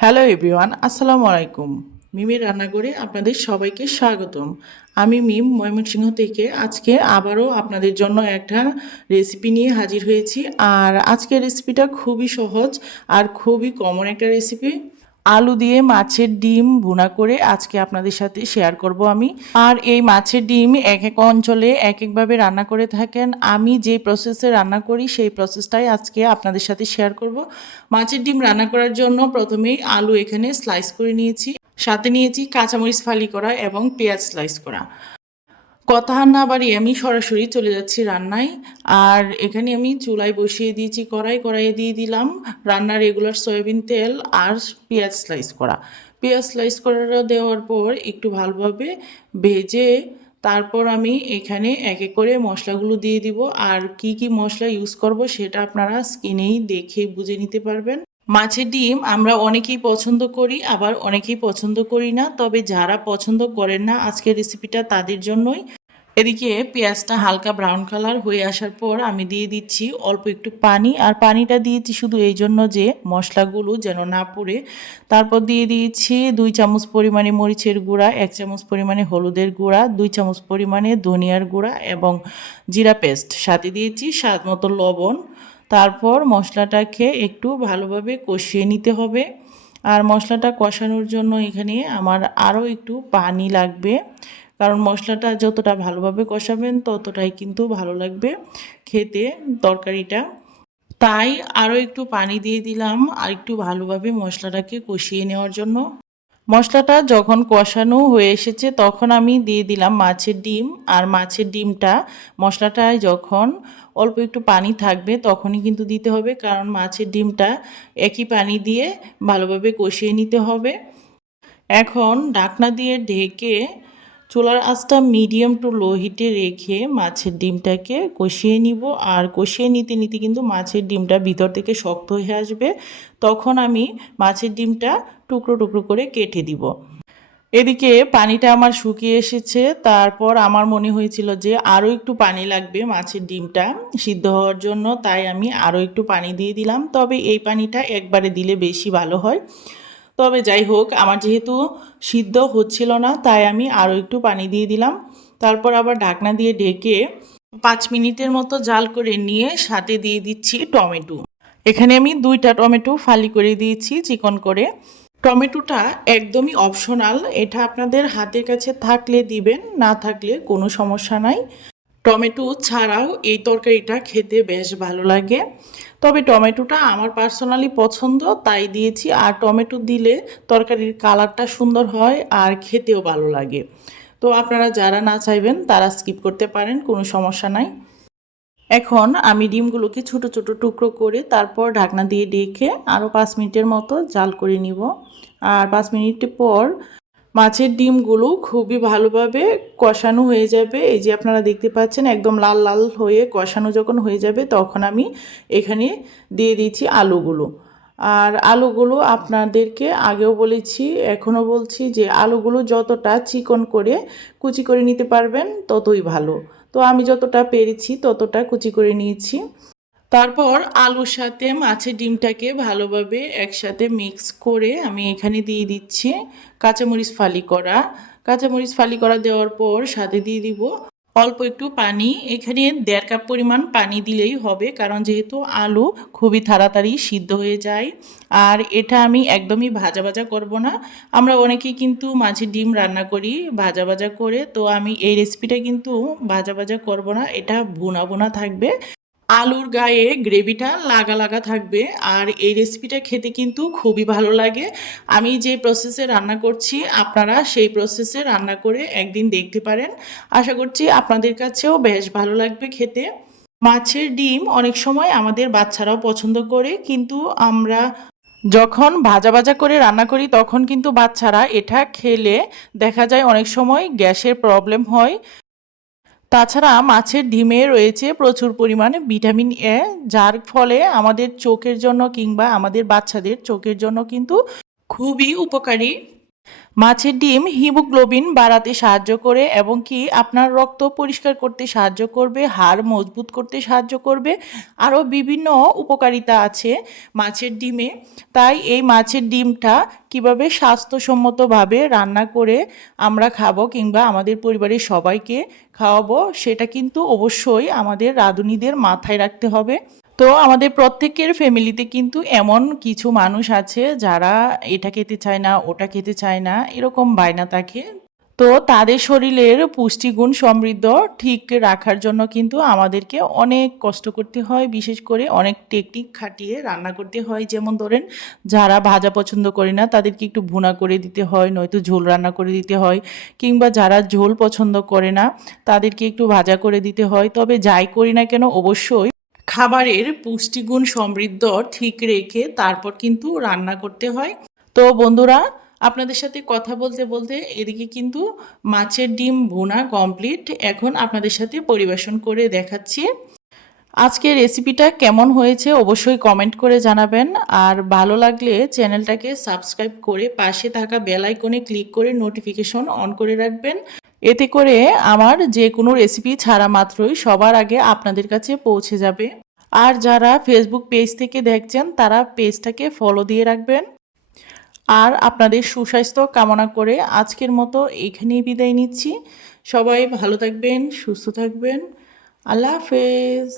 Hello everyone, আসসালামু আলাইকুম। মিমের রান্নাঘরে আপনাদের সবাইকে স্বাগতম। আমি মিম ময়মনসিংহ থেকে আজকে আবারও আপনাদের জন্য একটা রেসিপি নিয়ে হাজির হয়েছি। আর আজকের রেসিপিটা খুবই সহজ আর খুবই কমন একটা রেসিপি। আলু দিয়ে মাছের ডিম ভুনা করে আজকে আপনাদের সাথে শেয়ার করব আমি। আর এই মাছের ডিম এক এক অঞ্চলে এক একভাবে রান্না করে থাকেন। আমি যে প্রসেসে রান্না করি সেই প্রসেসটাই আজকে আপনাদের সাথে শেয়ার করব। মাছের ডিম রান্না করার জন্য প্রথমেই আলু এখানে স্লাইস করে নিয়েছি, সাথে নিয়েছি কাঁচামরিচ ফালি করা এবং পেঁয়াজ স্লাইস করা। কথা না বাড়িয়ে আমি সরাসরি চলে যাচ্ছি রান্নায়। আর এখানে আমি চুলায় বসিয়ে দিয়েছি কড়াইয়ে দিয়ে দিলাম রান্নার রেগুলার সয়াবিন তেল আর পেঁয়াজ স্লাইস করা। পেঁয়াজ স্লাইস করা দেওয়ার পর একটু ভালোভাবে ভেজে তারপর আমি এখানে এক এক করে মশলাগুলো দিয়ে দিব। আর কি কি মশলা ইউজ করব সেটা আপনারা স্ক্রিনেই দেখে বুঝে নিতে পারবেন। মাছের ডিম আমরা অনেকেই পছন্দ করি, আবার অনেকেই পছন্দ করি না। তবে যারা পছন্দ করেন না আজকের রেসিপিটা তাদের জন্যই। এদিকে পেঁয়াজটা হালকা ব্রাউন কালার হয়ে আসার পর আমি দিয়ে দিচ্ছি অল্প একটু পানি। আর পানিটা দিয়েছি শুধু এই জন্য যে মশলাগুলো যেন না পুড়ে। তারপর দিয়ে দিয়েছি 2 চামচ পরিমাণে মরিচের গুঁড়া, 1 চামচ পরিমাণে হলুদের গুঁড়া, 2 চামচ পরিমাণে ধনিয়ার গুঁড়া এবং জিরা পেস্ট, সাথে দিয়েছি স্বাদ মতো লবণ। তারপর মশলাটাকে একটু ভালোভাবে কষিয়ে নিতে হবে। আর মশলাটা কষানোর জন্য এখানে আমার আরও একটু পানি লাগবে, কারণ মশলাটা যতটা ভালোভাবে কষাবেন ততটাই কিন্তু ভালো লাগবে খেতে তরকারিটা। তাই আরও একটু পানি দিয়ে দিলাম আর একটু ভালোভাবে মশলাটাকে কষিয়ে নেওয়ার জন্য। মশলাটা যখন কষানো হয়ে এসেছে তখন আমি দিয়ে দিলাম মাছের ডিম। আর মাছের ডিমটা মশলাটায় যখন অল্প একটু পানি থাকবে তখনই কিন্তু দিতে হবে, কারণ মাছের ডিমটা একই পানি দিয়ে ভালোভাবে কষিয়ে নিতে হবে। এখন ঢাকনা দিয়ে ঢেকে চুলার আঁচটা মিডিয়াম টু লো হিটে রেখে মাছের ডিমটাকে কষিয়ে নিব। আর কষিয়ে নিতে নিতে কিন্তু মাছের ডিমটা ভিতর থেকে শক্ত হয়ে আসবে, তখন আমি মাছের ডিমটা টুকরো টুকরো করে কেটে দিব। এদিকে পানিটা আমার শুকিয়ে এসেছে। তারপর আমার মনে হয়েছিল যে আরও একটু পানি লাগবে মাছের ডিমটা সিদ্ধ হওয়ার জন্য, তাই আমি আরও একটু পানি দিয়ে দিলাম। তবে এই পানিটা একবারে দিলে বেশি ভালো হয়। তবে যাই হোক, আমার যেহেতু সিদ্ধ হচ্ছিল না তাই আমি আরও একটু পানি দিয়ে দিলাম। তারপর আবার ঢাকনা দিয়ে ঢেকে 5 মিনিটের মতো জাল করে নিয়ে সাথে দিয়ে দিচ্ছি টমেটো। এখানে আমি 2টা টমেটো ফালি করে দিয়েছি চিকন করে। টমেটোটা একদমই অপশনাল, এটা আপনাদের হাতের কাছে থাকলে দিবেন, না থাকলে কোনো সমস্যা নাই। টমেটো ছাড়াও এই তরকারিটা খেতে বেশ ভালো লাগে। তবে টমেটোটা আমার পার্সোনালি পছন্দ তাই দিয়েছি। আর টমেটো দিলে তরকারির কালারটা সুন্দর হয় আর খেতেও ভালো লাগে। তো আপনারা যারা না চাইবেন তারা স্কিপ করতে পারেন, কোনো সমস্যা নাই। এখন আমি ডিমগুলোকে ছোট ছোট টুকরো করে তারপর ঢাকনা দিয়ে ঢেকে আরও 5 মিনিটের মতো জাল করে নিব। আর 5 মিনিট পর মাছের ডিমগুলো খুবই ভালোভাবে কষানো হয়ে যাবে। এই যে আপনারা দেখতে পাচ্ছেন একদম লাল লাল হয়ে কষানো যখন হয়ে যাবে তখন আমি এখানে দিয়ে দিচ্ছি আলুগুলো। আর আলুগুলো আপনাদেরকে আগেও বলেছি, এখনও বলছি যে আলুগুলো যতটা চিকন করে কুচি করে নিতে পারবেন ততই ভালো। তো আমি যতটা পেরেছি ততটা কুচি করে নিয়েছি। তারপর আলুর সাথে মাছের ডিমটাকে ভালোভাবে একসাথে মিক্স করে আমি এখানে দিয়ে দিচ্ছি কাঁচামরিচ ফালি করা। কাঁচামরিচ ফালি করা দেওয়ার পর সাথে দিয়ে দিব অল্প একটু পানি। এখানে 1.5 কাপ পরিমাণ পানি দিলেই হবে, কারণ যেহেতু আলু খুবই তাড়াতাড়ি সিদ্ধ হয়ে যায়। আর এটা আমি একদমই ভাজা ভাজা করব না। আমরা অনেকেই কিন্তু মাছের ডিম রান্না করি ভাজা ভাজা করে, তো আমি এই রেসিপিটা কিন্তু ভাজা ভাজা করব না, এটা ভুনা ভুনা থাকবে। আলুর গায়ে গ্রেভিটা লাগা লাগা থাকবে। আর এই রেসিপিটা খেতে কিন্তু খুবই ভালো লাগে। আমি যে প্রসেসে রান্না করছি আপনারা সেই প্রসেসে রান্না করে একদিন দেখতে পারেন। আশা করছি আপনাদের কাছেও বেশ ভালো লাগবে খেতে। মাছের ডিম অনেক সময় আমাদের বাচ্চারাও পছন্দ করে, কিন্তু আমরা যখন ভাজা ভাজা করে রান্না করি তখন কিন্তু বাচ্চারা এটা খেলে দেখা যায় অনেক সময় গ্যাসের প্রবলেম হয়। তাছাড়া মাছের ডিমে রয়েছে প্রচুর পরিমাণে ভিটামিন এ, যার ফলে আমাদের চোখের জন্য কিংবা আমাদের বাচ্চাদের চোখের জন্য কিন্তু খুবই উপকারী। মাছের ডিম হিমোগ্লোবিন বাড়াতে সাহায্য করে এবং কি আপনার রক্ত পরিষ্কার করতে সাহায্য করবে, হাড় মজবুত করতে সাহায্য করবে, আরও বিভিন্ন উপকারিতা আছে মাছের ডিমে। তাই এই মাছের ডিমটা কিভাবে স্বাস্থ্যসম্মতভাবে রান্না করে আমরা খাবো কিংবা আমাদের পরিবারের সবাইকে খাওয়াবো, সেটা কিন্তু অবশ্যই আমাদের রাঁধুনিদের মাথায় রাখতে হবে। তো আমাদের প্রত্যেকের ফ্যামিলিতে কিন্তু এমন কিছু মানুষ আছে যারা এটা খেতে চায় না, ওটা খেতে চায় না, এরকম বায়না থাকে। তো তাদের শরীরের পুষ্টিগুণ সমৃদ্ধ ঠিক রাখার জন্য কিন্তু আমাদেরকে অনেক কষ্ট করতে হয়, বিশেষ করে অনেক টেকনিক খাটিয়ে রান্না করতে হয়। যেমন ধরেন, যারা ভাজা পছন্দ করে না তাদেরকে একটু ভুনা করে দিতে হয়, নয়তো ঝোল রান্না করে দিতে হয়, কিংবা যারা ঝোল পছন্দ করে না তাদেরকে একটু ভাজা করে দিতে হয়। তবে যাই করি না কেন, অবশ্যই খাবারের পুষ্টিগুণ সমৃদ্ধ ঠিক রেখে তারপর কিন্তু রান্না করতে হয়। তো বন্ধুরা, আপনাদের সাথে কথা বলতে বলতে এদিকে কিন্তু মাছের ডিম ভুনা কমপ্লিট। এখন আপনাদের সাথে পরিবেশন করে দেখাচ্ছি। আজকের রেসিপিটা কেমন হয়েছে অবশ্যই কমেন্ট করে জানাবেন। আর ভালো লাগলে চ্যানেলটাকে সাবস্ক্রাইব করে পাশে থাকা বেল আইকনে ক্লিক করে নোটিফিকেশন অন করে রাখবেন। এতে করে আমার যে কোনো রেসিপি ছাড়া মাত্রই সবার আগে আপনাদের কাছে পৌঁছে যাবে। আর যারা ফেসবুক পেজ থেকে দেখছেন তারা পেজটাকে ফলো দিয়ে রাখবেন। আর আপনাদের সুস্বাস্থ্য কামনা করে আজকের মতো এখানেই বিদায় নিচ্ছি। সবাই ভালো থাকবেন, সুস্থ থাকবেন। আল্লাহ হাফেজ।